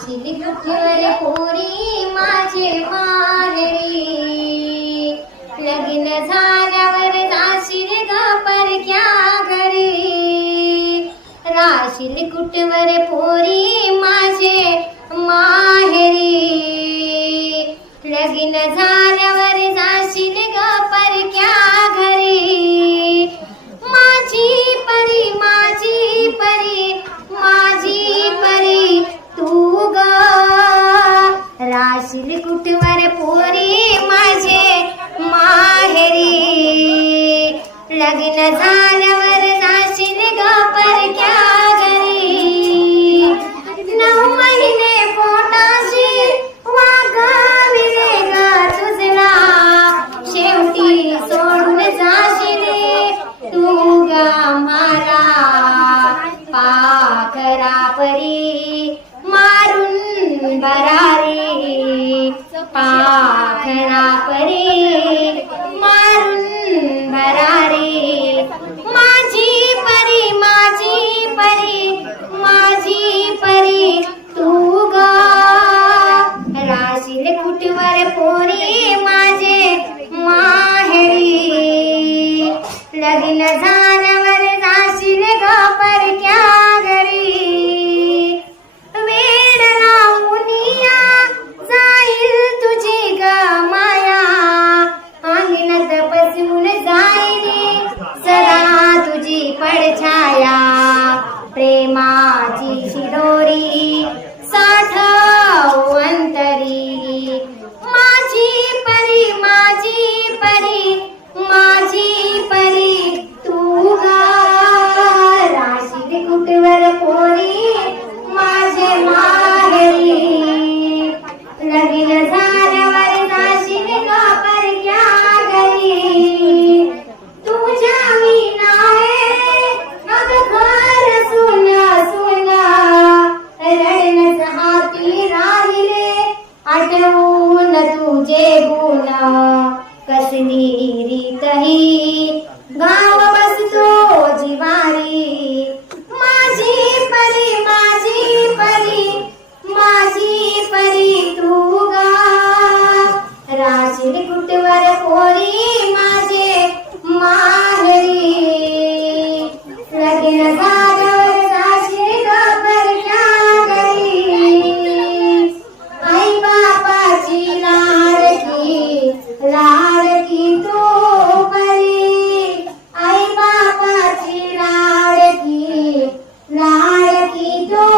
राशील कुठवर पोरी माझे माहेरी, लग्न झाल्यावर जाशील ग परक्या घरी. राशील कुठवर पोरी माझे माहेरी, लग्न झाल्यावर जाशील ग परक्या घरी. माझी परी माझी परी माझी परी तू ग, राशील कुठवर पोरी माझे माहेरी, लग्न झाल्यावर जाशील ग परक्या घरी. 9 महिने पोटाशी वागविले ग तुझला, शेवटी सोडून जाशील तू ग मला. पाखरा परी मारून बरारी, पाखरा परी मारून बरारी. माझी परी माझी परी माझी परी तू ग, राशील कुठवर पोरी माझे माहेरी, लग्न झाल्यावर जाशील ग परक्या घरी. वेड लावूनिया जाईल तुझी ग माया, अंगणात बसून जाईल सदा तुझी पडछाया. प्रेमाची शिदोरी साठव अंतरी, माझी परी माझी परी माझी परी तू ग, राशील कुठवर पोरी माझे माहेरी, लग्न झाल्यावर जाशील ग परक्या घरी. तुझ्या विना हे मग घर सुन सुन, रडणच हाती राहिले आठवून तुझे गुण. कसली रीत ही